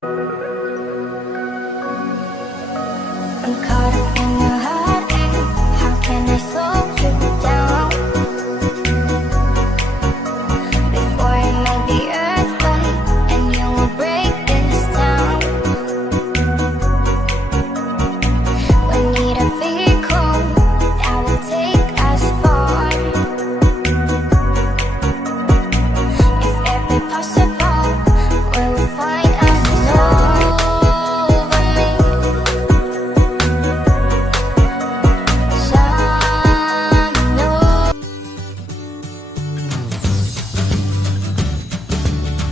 I'm caught up in your heartache. How can I slow you down before I melt the earthquake and you will break this town? We need a vehicle that will take us far. If ever possible, we will find us over me.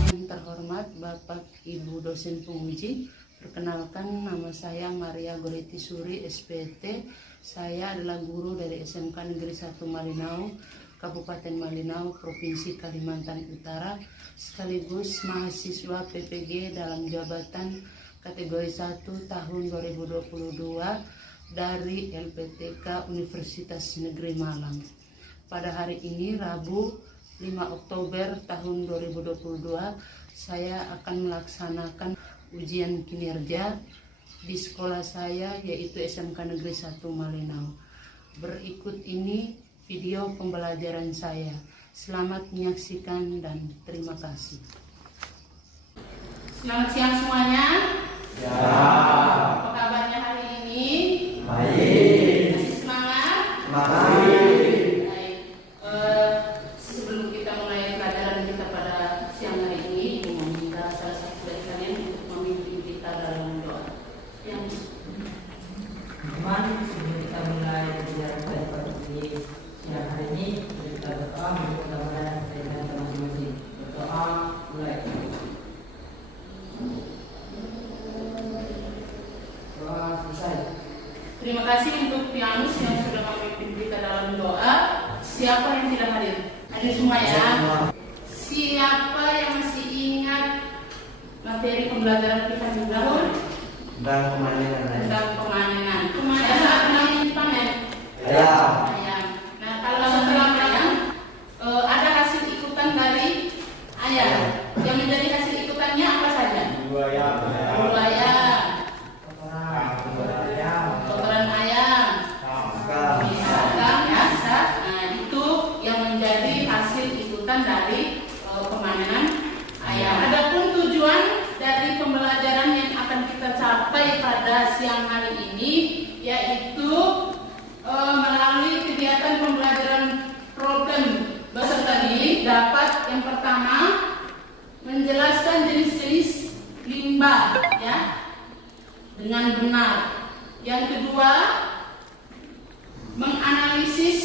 Yang terhormat Bapak Ibu dosen penguji, perkenalkan nama saya Maria Goreti Suri, SPT. Saya adalah guru dari SMK Negeri 1 Malinau, Kabupaten Malinau, Provinsi Kalimantan Utara, sekaligus mahasiswa PPG dalam jabatan kategori 1 tahun 2022 dari LPTK Universitas Negeri Malang. Pada hari ini Rabu 5 Oktober tahun 2022, saya akan melaksanakan ujian kinerja di sekolah saya, yaitu SMK Negeri 1 Malinau. Berikut ini video pembelajaran saya. Selamat menyaksikan dan terima kasih. Selamat siang semuanya. Ya. Apa kabarnya hari ini? Baik. Masih semangat? Masih. Baik. Sebelum kita mulai pelajaran kita pada siang hari ini, Ibu meminta salah satu dari kalian untuk memimpin kita dalam doa. Yang Teman, sebelum kita mulai pelajaran pada pagi siang hari ini, kita berdoa untuk mudah-mudahan dengan masing-masing. Berdoa mulai. Doa selesai. terima kasih untuk Pianus yang sudah memimpin kita dalam doa. Siapa yang tidak hadir? Hadir semua ya. Siapa yang masih ingat materi pembelajaran kita minggu lalu? Dan pemanenan. Tentang pemanenan. Kemarin saat kalian panen. Ya. Ayam. Nah, kalau setelah ayam, ada hasil ikutan dari ayam. Yang menjadi hasil ikutannya apa saja? Dua ya. Bulu ayam, kotoran ayam, binatang ya. Nah, itu yang menjadi hasil ikutan dari pemanenan ayam. Adapun tujuan dari pembelajaran yang akan kita capai pada siang hari ini, yaitu melalui kegiatan pembelajaran problem beserta diri, dapat yang pertama menjelaskan jenis-jenis limbah ya dengan benar. Yang kedua, menganalisis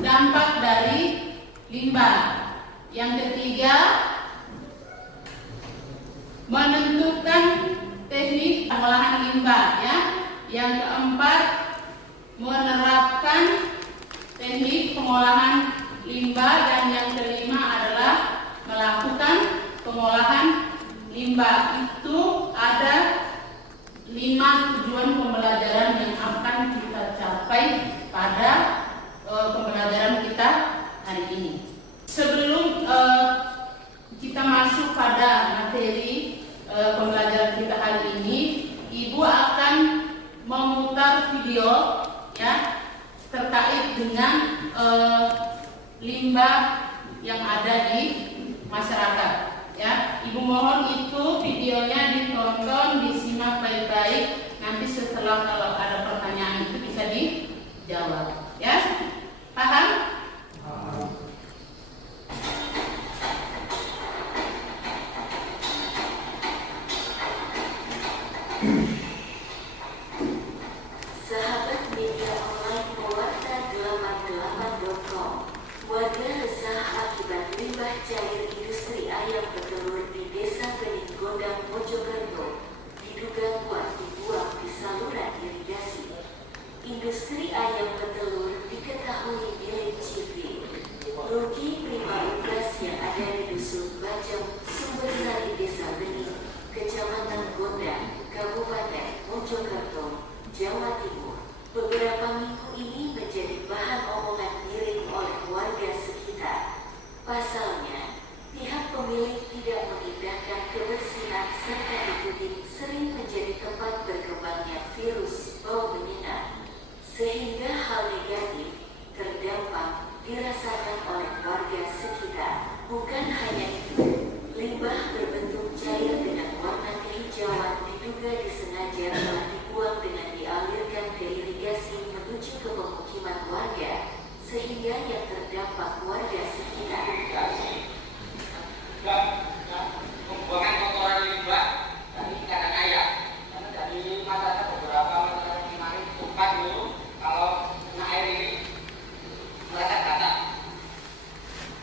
dampak dari limbah. Yang ketiga, menentukan teknik pengolahan limbah ya. Yang keempat, menerapkan teknik pengolahan limbah, dan yang kelima adalah melakukan pengolahan limbah. Itu ada 5 tujuan pembelajaran yang akan kita capai pada pembelajaran kita hari ini. Sebelum kita masuk pada materi pembelajaran kita hari ini, Ibu akan memutar video ya terkait dengan limbah yang ada di masyarakat ya. Ibu mohon itu videonya ditonton, disimak baik-baik. Nanti setelah kalau ada pertanyaan itu bisa dijawab ya. Paham? Sahabat media online pewarta88.com, warga resah akibat limbah cair industri ayam petelur di Desa Bening Gondang, Mojokerto, diduga kuat dibuang di saluran irigasi. Industri ayam petelur diketahui milik civil. Rugi Prima Unggas yang ada di Dusun Bajau, Sumbersari, Desa Bening, Kecamatan Gondang, Kabupaten Mojokerto, Jawa Timur, beberapa minggu ini menjadi bahan omongan miring oleh warga sekitar. Pasalnya, pihak pemilik tidak memindahkan kebersihan serta ikuti ini sering menjadi tempat berkembangnya virus bau menyengat, sehingga hal negatif terdampak dirasakan oleh warga sekitar. Bukan hanya itu, limbah berbentuk cair dengan warna kehijauan diduga disengaja telah dibuang dengan dialirkan ke irigasi menuju ke pemukiman warga, sehingga yang terdampak warga sekitar. Pembuangan kotoran limbah dari kandang ayam, karena dari masyarakat beberapa masyarakat kemarin tempat dulu kalau kena air ini merasa gatal.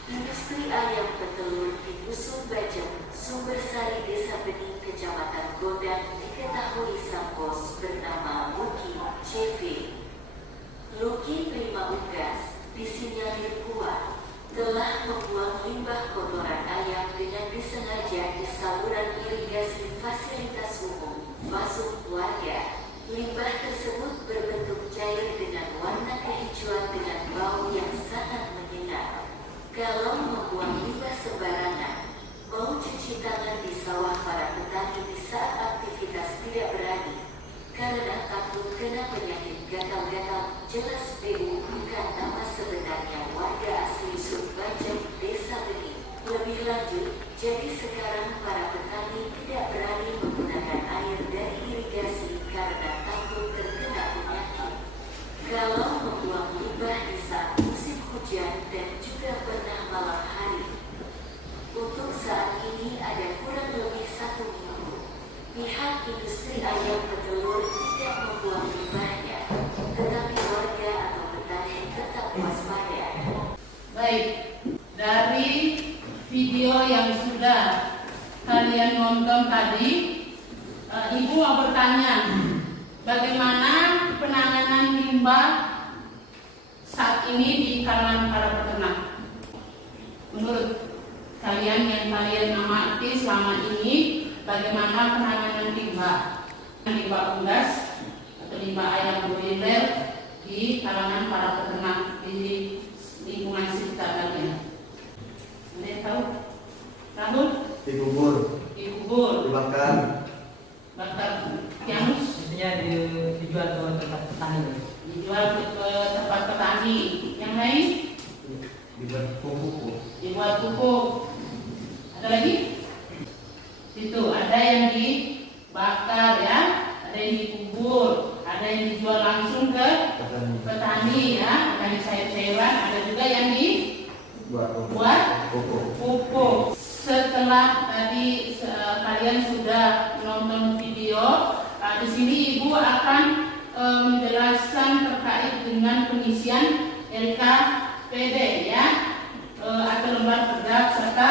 Industri ayam petelur di Dusun Bajang, Sumbersari, Desa Bening, Kecamatan Gondang diketahui sang bos bernama Luki CV. Luki terima unggas disinyalir kuat telah membuang limbah kotoran ayam dengan disengaja di saluran irigasi fasilitas umum Fasum warga. Limbah tersebut berbentuk cair dengan warna kehijauan dengan bau yang sangat menyengat. Kalau membuang limbah sembarangan, mau cuci tangan di sawah para petani di saat aktivitas tidak berani karena takut kena penyakit gatal-gatal. Jelas BU bukan nama sebenarnya warga asli Sumbajang, Desa Bening. Lebih lanjut, jadi sekarang para petani tidak berani menggunakan air dari irigasi karena takut terkena penyakit. Kalau membuang limbah di saat musim hujan dan juga pernah malam hari. Untuk saat ini ada kurang lebih 1 minggu. Pihak industri ayam petelur tidak membuang limbahnya, tetapi warga atau petani tetap waspada. Baik, dari video yang sudah kalian nonton tadi, Ibu mau bertanya, bagaimana penanganan limbah saat ini di kalangan para peternak? Menurut kalian yang kalian amati selama ini, bagaimana penanganan limbah unggas atau limbah ayam broiler di kalangan para peternak di lingkungan sekitar kalian? Ada yang tahu? Rambut? Dikubur, Dikubur, dibakar, Kianus? Biasanya dijual ke tempat petani. Dijual ke tempat petani. Yang lain? dibuat pupuk. Dibuat pupuk. Ada lagi? Situ ada yang dibakar ya, ada yang dikubur, ada yang dijual langsung ke petani ya, petani sayur-sayuran, ada juga yang dibuat pupuk. Setelah tadi kalian sudah menonton video, di sini Ibu akan menjelaskan terkait dengan pengisian LKPD ya, atau lembar kerja serta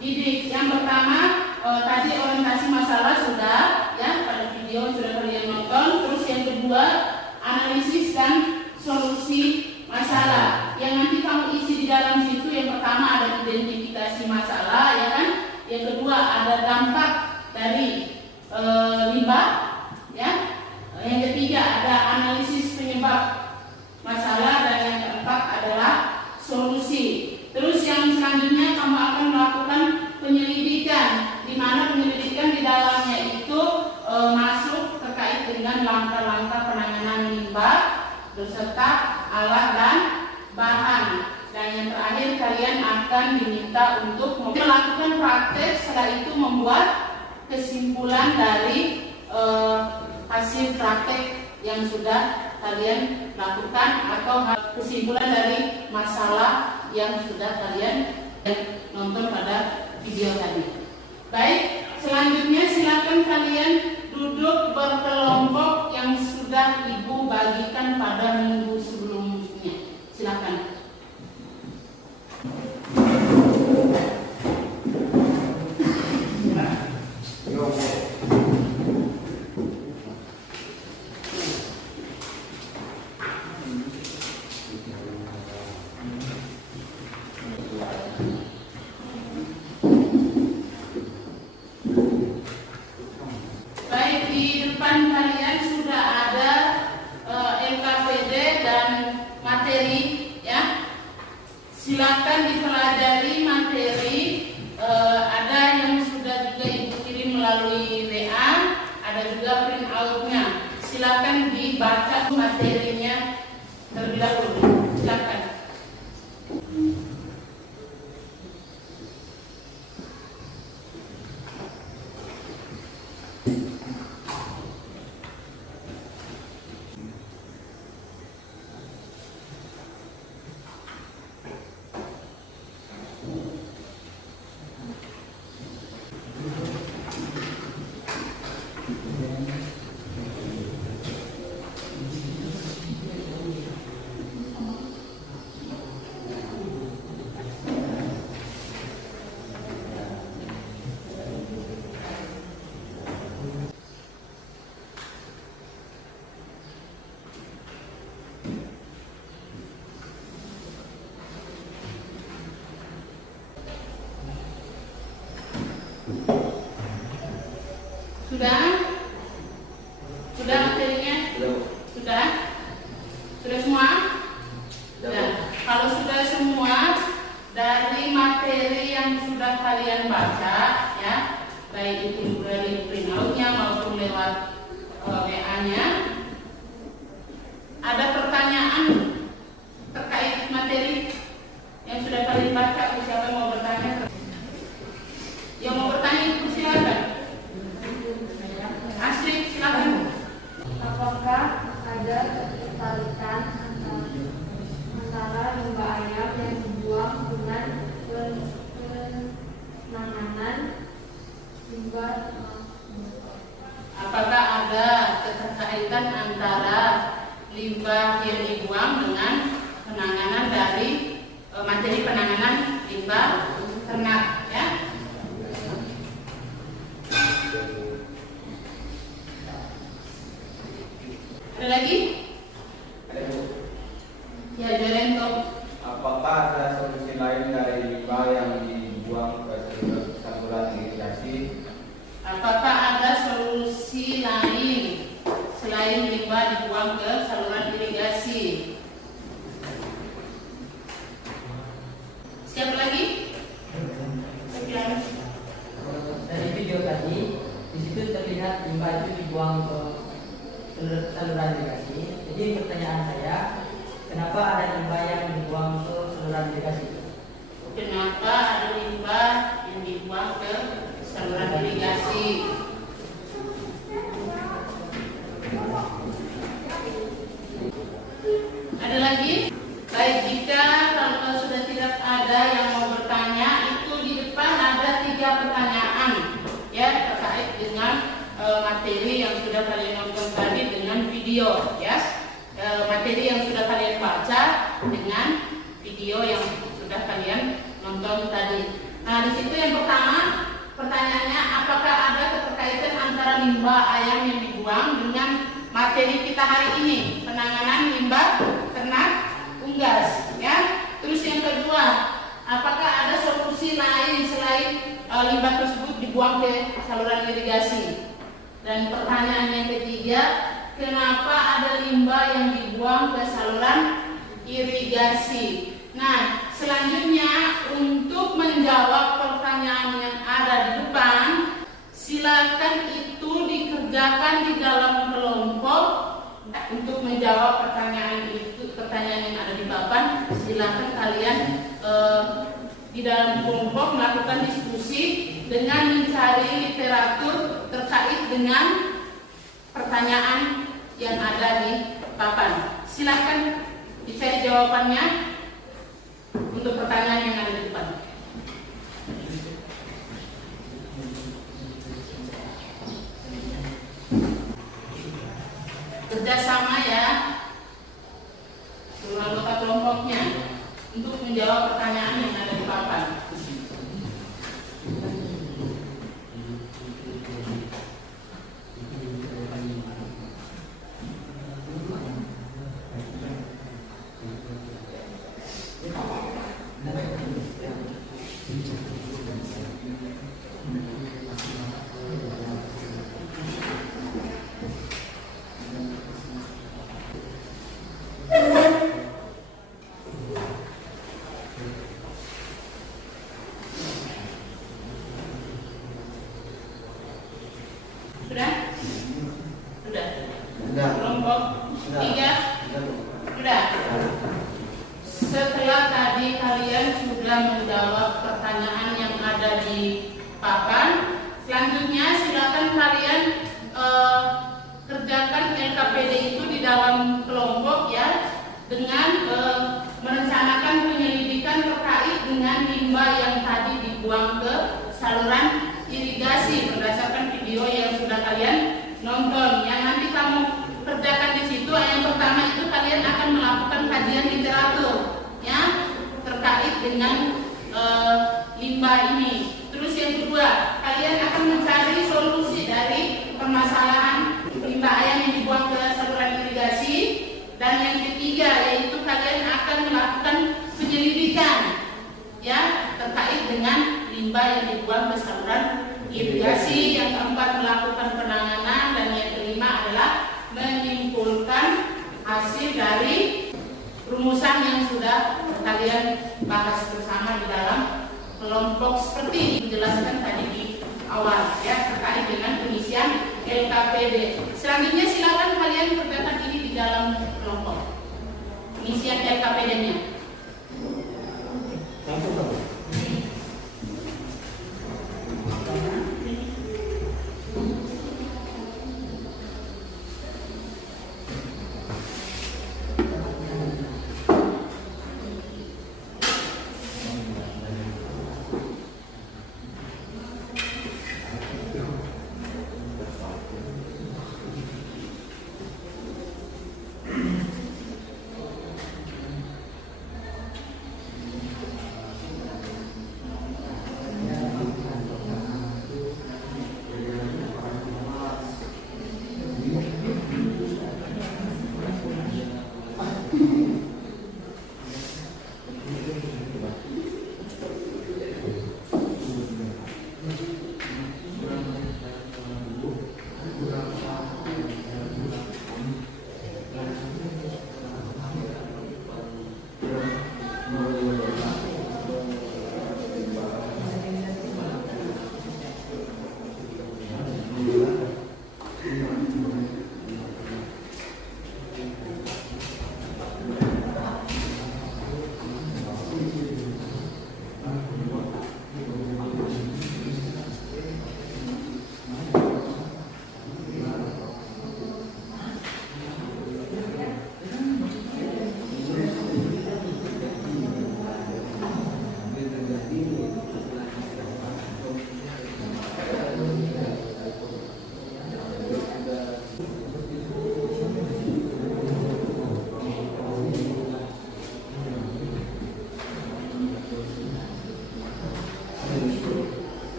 didik. Yang pertama tadi orientasi masalah sudah ya, pada video sudah kalian nonton. Terus yang kedua analisis dan solusi masalah. Yang nanti kamu isi di dalam situ, yang pertama ada identifikasi masalah ya kan. Yang kedua ada dampak dari limbah ya. Yang ketiga ada analisis penyebab masalah, dan yang keempat adalah solusi. Terus yang selanjutnya kamu akan melakukan penyelidikan, di mana penyelidikan di dalamnya itu masuk terkait dengan langkah-langkah penanganan limbah beserta alat dan bahan. Dan yang terakhir kalian akan diminta untuk melakukan praktek, setelah itu membuat kesimpulan dari hasil praktek yang sudah kalian lakukan atau kesimpulan dari masalah yang sudah kalian nonton pada video tadi. Baik, selanjutnya silakan kalian duduk berkelompok yang sudah Ibu bagikan pada minggu sebelumnya. Silakan. Silakan dipelajari materi, ada yang sudah juga Ibu kirim melalui WA. silakan dibaca materinya terlebih dahulu. Silakan. Sudah? Sudah materinya? Sudah? Sudah semua? Nah, kalau sudah semua, dari materi yang sudah kalian baca, ya, baik itu dari printout-nya maupun lewat WA-nya, ada pertanyaan terkait materi yang sudah kalian baca. Siapa yang mau bertanya? Yang mau bertanya itu silakan. Asri, silakan. Apakah ada ketertarikan antara limbah ayam yang dibuang dengan penanganan limbah? Apakah ada keterkaitan antara limbah yang dibuang dengan penanganan dari materi penanganan limbah ternak, ya? Ada lagi? Ada Bu. Ya, Jorento. Apakah ada solusi lain dari limbah yang dibuang ke saluran irigasi? Apakah ada solusi lain selain limbah dibuang ke saluran irigasi? Siapa lagi? Dari video tadi, di situ terlihat limbah itu dibuang ke saluran irigasi. Jadi pertanyaan saya, kenapa ada limbah yang dibuang ke saluran irigasi? Kenapa ada limbah yang dibuang ke saluran irigasi? Ada lagi? Baik, jika kalau sudah tidak ada yang mau bertanya, itu di depan ada 3 pertanyaan, ya, terkait dengan materi yang sudah kalian nonton tadi dengan video, ya, materi yang sudah kalian baca dengan video yang sudah kalian nonton tadi. Nah, di situ yang pertama pertanyaannya, apakah ada keterkaitan antara limbah ayam yang dibuang dengan materi kita hari ini, penanganan limbah ternak unggas, ya? Terus yang kedua, apakah ada solusi lain selain limbah tersebut dibuang ke saluran irigasi? Dan pertanyaan yang ketiga, kenapa ada limbah yang dibuang ke saluran irigasi? Nah, selanjutnya untuk menjawab pertanyaan yang ada di depan, silakan itu dikerjakan di dalam kelompok. Untuk menjawab pertanyaan yang ada di papan, silakan kalian di dalam kelompok melakukan diskusi dengan mencari literatur terkait dengan pertanyaan yang ada di papan. Silakan dicari jawabannya untuk pertanyaan yang ada di depan. Kerjasama, ya, seluruh anggota kelompoknya untuk menjawab pertanyaan yang ada di papan. Sudah? Sudah. Kelompok 3 sudah. Setelah tadi kalian sudah menjawab pertanyaan yang ada di papan, selanjutnya silakan kalian kerjakan LKPD itu di dalam kelompok ya, dengan merencanakan penyelidikan terkait dengan limbah yang tadi dibuang ke saluran irigasi berdasarkan video yang sudah kalian nonton. Yang nanti kamu kerjakan di situ, yang pertama itu kalian akan melakukan kajian literatur ya terkait dengan limbah ini. Terus yang kedua, kalian akan mencari solusi dari permasalahan limbah ayam yang dibuang ke saluran irigasi. Dan yang ketiga yaitu kalian akan melakukan penyelidikan ya terkait dengan limbah yang dibuang ke saluran irigasi. Yang keempat, melakukan penanganan. Dan yang kelima adalah menyimpulkan hasil dari rumusan yang sudah kalian bahas bersama di dalam kelompok seperti dijelaskan tadi di awal ya terkait dengan pengisian LKPD. Selanjutnya silakan kalian kerjakan ini di dalam kelompok pengisian LKPD-nya.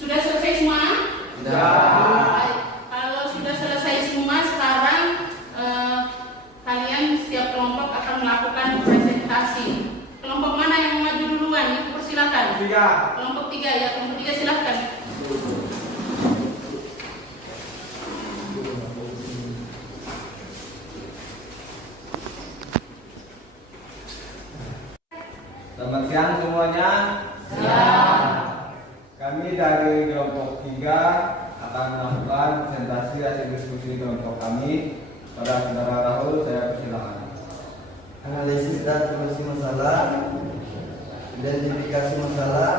Sudah selesai semua? Baik. Kalau sudah selesai semua, sekarang kalian setiap kelompok akan melakukan presentasi. Kelompok mana yang mau maju duluan? Itu persilakan. Kelompok 3 ya, kelompok 3 silakan. Selamat siang semuanya. Kami dari kelompok 3 akan melakukan presentasi hasil diskusi kelompok kami. Pada saudara Rahul, saya persilakan. Analisis dan solusi masalah, identifikasi masalah,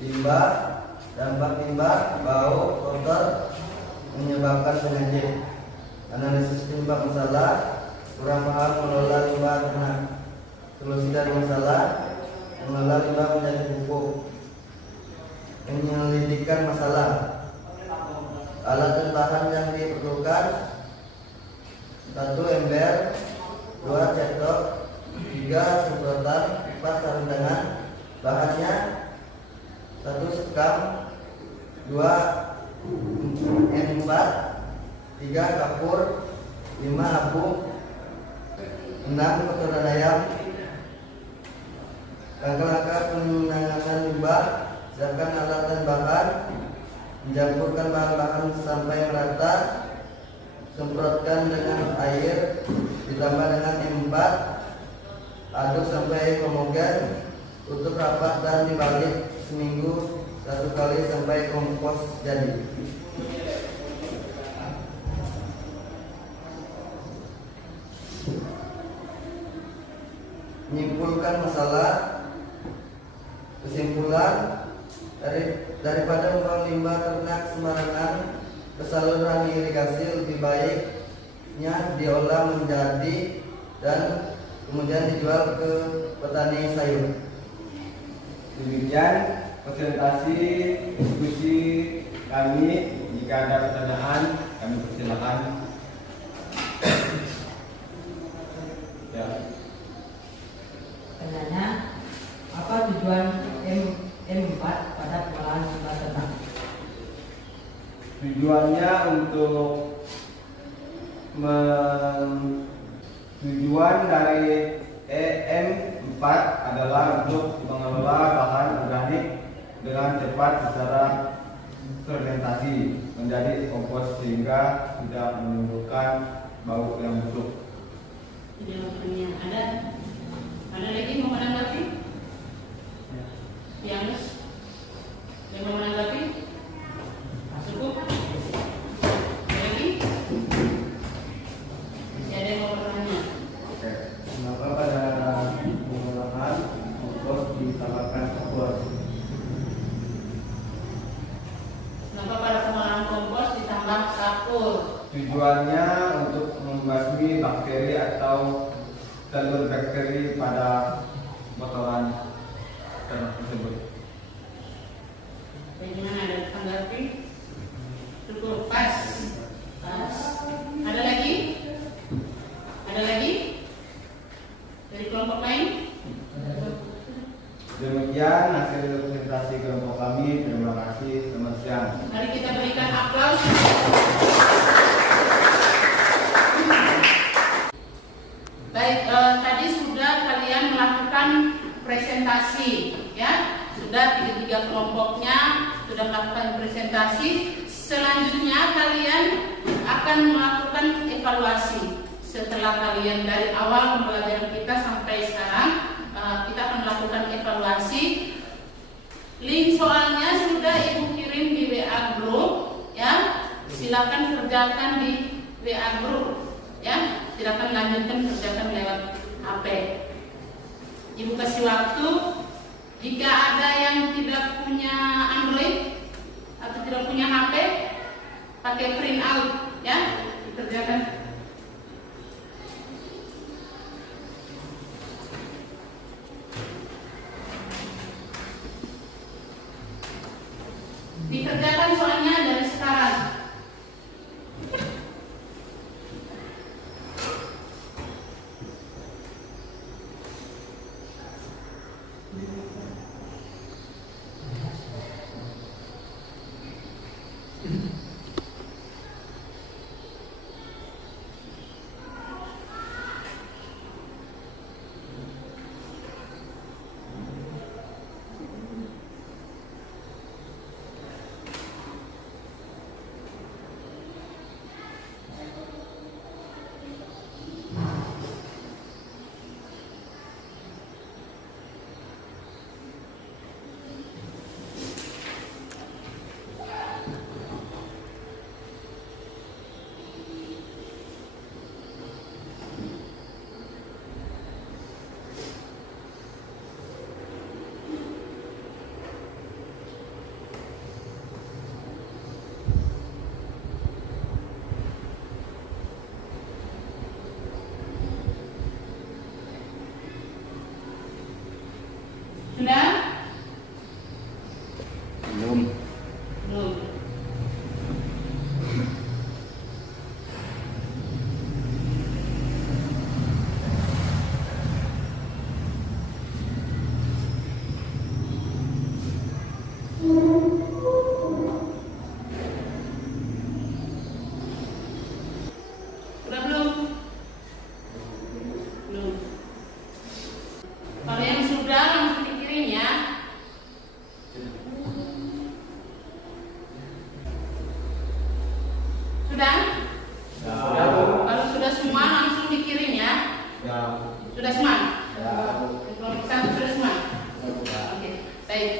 limbah, dampak limbah, bau, kotor, menyebabkan penyakit. Analisis limbah masalah, kurang paham mengelola limbah ternak. Solusi dari masalah, mengelola limbah menjadi pupuk. Penyelidikan masalah, alat dan bahan yang diperlukan: 1 ember, 2 cetok, 3 semprotan, 4 sarung tangan. Bahannya: 1 sekam, 2 M4, 3 kapur, 5 abu, 6 kotoran ayam. Langkah-langkah penanganan limbah: siapkan alat dan bahan, mencampurkan bahan-bahan sampai merata, semprotkan dengan air, ditambah dengan M4, aduk sampai homogen, tutup rapat dan dibalik seminggu 1 kali sampai kompos jadi. Menyimpulkan masalah. Kesimpulan: daripada membuang limbah ternak sembarangan ke saluran irigasi, lebih baiknya diolah menjadi dan kemudian dijual ke petani sayur. Demikian presentasi diskusi kami. Jika ada pertanyaan, kami persilakan. Ya. Pertanyaannya, apa tujuan M4 pada pengolahan limbah ternak? Tujuannya tujuan dari EM4 adalah untuk mengelola bahan organik dengan cepat secara fermentasi menjadi kompos sehingga tidak menimbulkan bau yang busuk. Ada lagi mau menanggapi? Yang mau menanggapi? Cukup? Ada lagi? Masih ada yang mau bertanya? Kenapa pada pengolahan kompos ditambahkan kapur? Kenapa pada pengolahan kompos ditambah kapur? Tujuannya untuk membasmi bakteri atau telur bakteri pada kotoran ternak tersebut. Bagaimana, ada tanggapi? Cukup, pas. Ada lagi? Ada lagi? Dari kelompok lain? Demikian hasil presentasi kelompok kami. Terima kasih. Selamat siang. Mari kita berikan aplaus. Baik, tadi sudah kalian melakukan presentasi, ya. Sudah tiga kelompoknya sudah melakukan presentasi. Selanjutnya kalian akan melakukan evaluasi. Setelah kalian dari awal pembelajaran kita sampai sekarang, kita akan melakukan evaluasi. Link soalnya sudah Ibu kirim di WA group, ya. Silakan kerjakan di WA group, ya. Silakan lanjutkan kerjakan lewat HP. Ibu kasih waktu. Jika ada yang tidak punya Android atau tidak punya HP, pakai print out, ya. Dikerjakan. Dikerjakan soalnya dari sekarang. Sudah? Belum. Belum. Sudah belum? Belum. Kalau yang sudah langsung dikirim ya. Sudah? Kalau sudah semua langsung dikirim ya. Sudah semua? Kalau satu sudah semua? Oke, baik.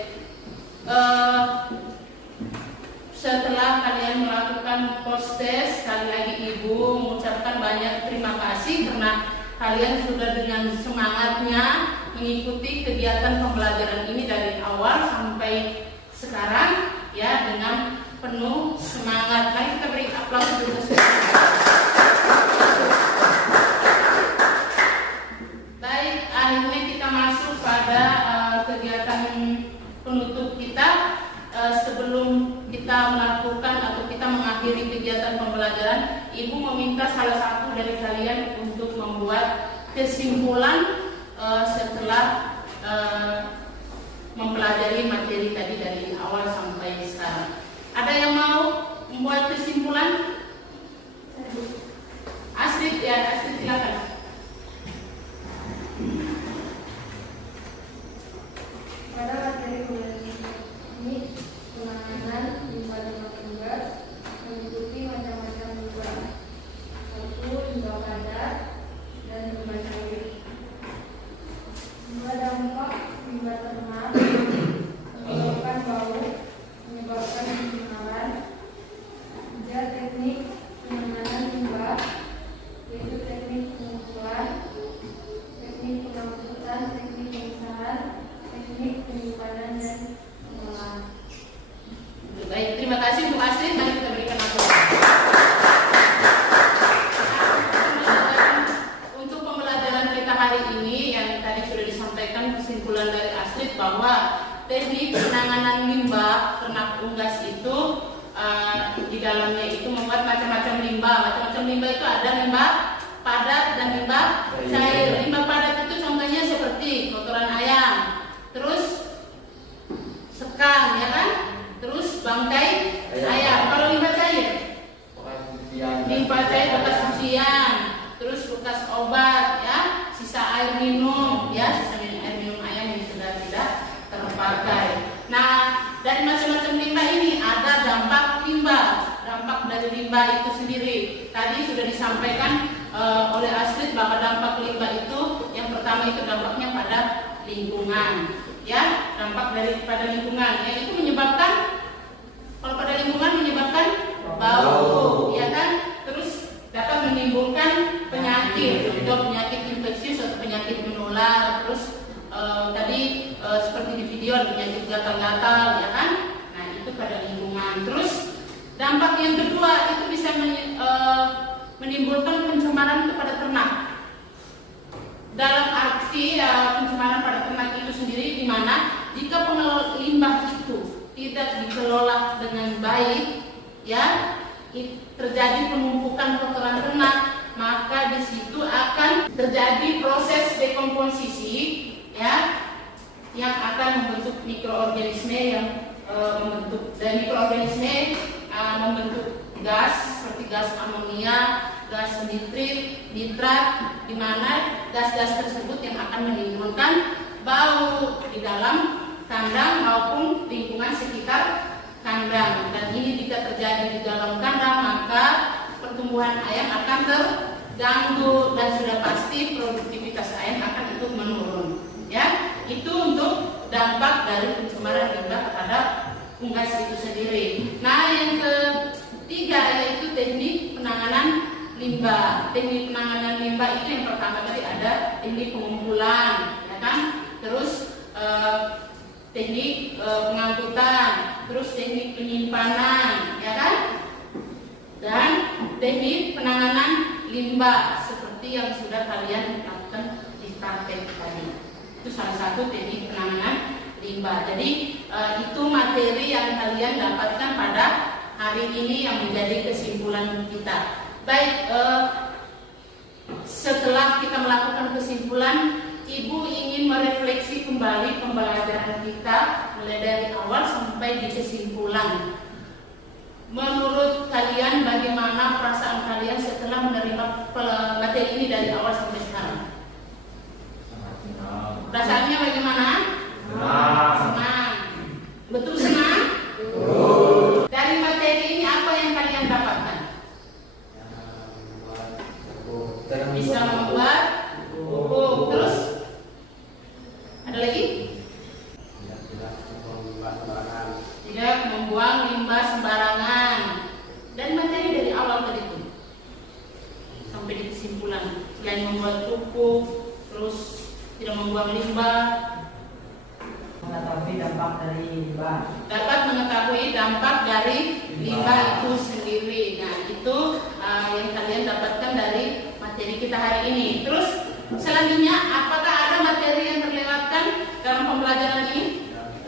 Setelah kalian melakukan post test, sekali lagi Ibu mengucapkan banyak terima kasih karena kalian sudah dengan semangatnya mengikuti kegiatan pembelajaran ini dari awal sampai sekarang, ya, dengan penuh semangat. Mari kita beri aplaus dulu. Baik, akhirnya kita masuk pada kegiatan penutup kita. Sebelum kita melakukan atau kita mengakhiri kegiatan pembelajaran, Ibu meminta salah satu dari kalian untuk membuat kesimpulan setelah mempelajari materi tadi dari awal sampai sekarang. Ada yang mau membuat kesimpulan? Astrid, ya, Astrid silakan. Pada materi pembelajaran ini, penanganan limbah dan tugas meliputi macam-macam limbah. 1. Limbah padat dan limbah cair. Limbah dampak limbah ternak menyebabkan bau, menyebabkan pencemaran. 3. Teknik penanganan limbah, yaitu teknik pengumpulan, teknik pengangkutan, teknik pemisahan, teknik penyimpanan dan pengolahan. Baik, terima kasih Bu Astrid. Mari kita berikan aplaus. Untuk pembelajaran kita hari ini yang tadi sudah disampaikan kesimpulan dari Astrid bahwa teknik penanganan limbah ternak unggas itu di dalamnya itu membuat macam-macam limbah. Macam-macam limbah itu ada limbah padat dan limbah cair. Limbah padat itu contohnya air minum, ya, sisa air minum ayam yang sudah tidak terpakai. Nah, dari macam-macam limbah ini ada dampak limbah. Dampak dari limbah itu sendiri tadi sudah disampaikan oleh Astrid bahwa dampak limbah itu yang pertama itu dampaknya pada lingkungan, ya, dampak pada lingkungan, yaitu menyebabkan, kalau pada lingkungan menyebabkan bau, ya kan, terus dapat menimbulkan penyakit, contoh penyakit infeksius atau penyakit menular, terus tadi seperti di video ada penyakit gatal-gatal, ya kan, nah itu pada lingkungan. Terus dampak yang kedua itu bisa menimbulkan pencemaran kepada ternak. Dalam arti pencemaran pada ternak itu sendiri, di mana jika pengelola limbah itu tidak dikelola dengan baik, ya, terjadi penumpukan kotoran ternak, maka di situ akan terjadi proses dekomposisi, ya, yang akan membentuk mikroorganisme yang membentuk gas seperti gas amonia, gas nitrat, di mana gas-gas tersebut yang akan menimbulkan bau di dalam kandang maupun lingkungan sekitar kandang. Dan ini jika terjadi di dalam kandang, maka pertumbuhan ayam akan terganggu dan sudah pasti produktivitas ayam akan ikut menurun. Ya, itu untuk dampak dari pencemaran limbah terhadap unggas itu sendiri. Nah, yang ketiga yaitu teknik penanganan limbah. Teknik penanganan limbah itu yang pertama tadi ada teknik pengumpulan, ya kan? Terus teknik pengangkutan, terus teknik penyimpanan, ya kan? Dan teknik penanganan limbah seperti yang sudah kalian lakukan di praktek tadi. Itu salah satu teknik penanganan limbah. Jadi itu materi yang kalian dapatkan pada hari ini yang menjadi kesimpulan kita. Baik, setelah kita melakukan kesimpulan, Ibu ingin merefleksi kembali pembelajaran kita mulai dari awal sampai di kesimpulan. Menurut kalian bagaimana perasaan kalian setelah menerima materi ini dari awal sampai sekarang? Perasaannya bagaimana? Senang. Betul senang? Dari materi ini apa yang kalian dapatkan? Bisa membuat buku. Terus ada lagi? Tidak membuang limbah sembarangan. Dan materi dari awal tadi itu sampai di kesimpulan, selain membuat pupuk, terus tidak membuang limbah, mengetahui dampak dari limbah. Dapat mengetahui dampak dari limbah itu sendiri. Nah, itu yang kalian dapatkan dari materi kita hari ini. Terus selanjutnya, apakah ada materi yang terlewatkan dalam pembelajaran ini?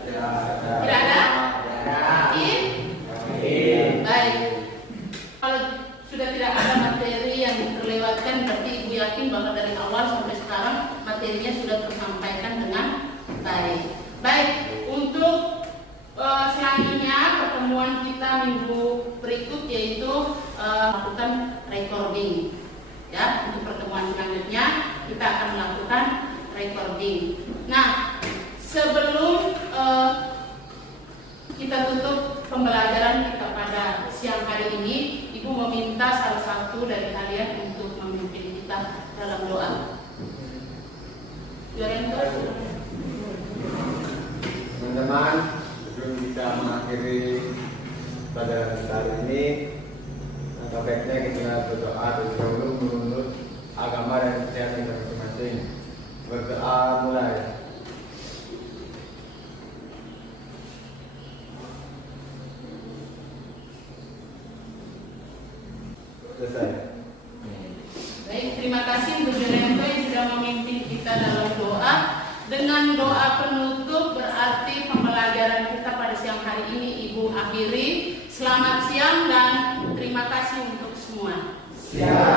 Tidak ada? Yakin? Baik. Kalau sudah tidak ada materi yang terlewatkan, berarti Ibu yakin bahwa dari awal sampai sekarang materinya sudah tersampaikan dengan baik. Baik, untuk selanjutnya pertemuan kita minggu berikut yaitu melakukan recording. Ya, untuk pertemuan selanjutnya kita akan melakukan recording. Nah, sebelum kita tutup pembelajaran kita pada siang hari ini, Ibu meminta salah satu dari kalian untuk memimpin kita dalam doa. Teman-teman, sebelum kita mengakhiri pelajaran kita hari ini, langkah baiknya kita berdoa terlebih dahulu menurut agama dan kepercayaan kita masing-masing. Berdoa mulai. Selesai. Baik, terima kasih untuk Jeremko yang sudah memimpin kita dalam doa. Dengan doa penutup berarti pembelajaran kita pada siang hari ini Ibu akhiri. Selamat siang dan terima kasih untuk semua. Siang.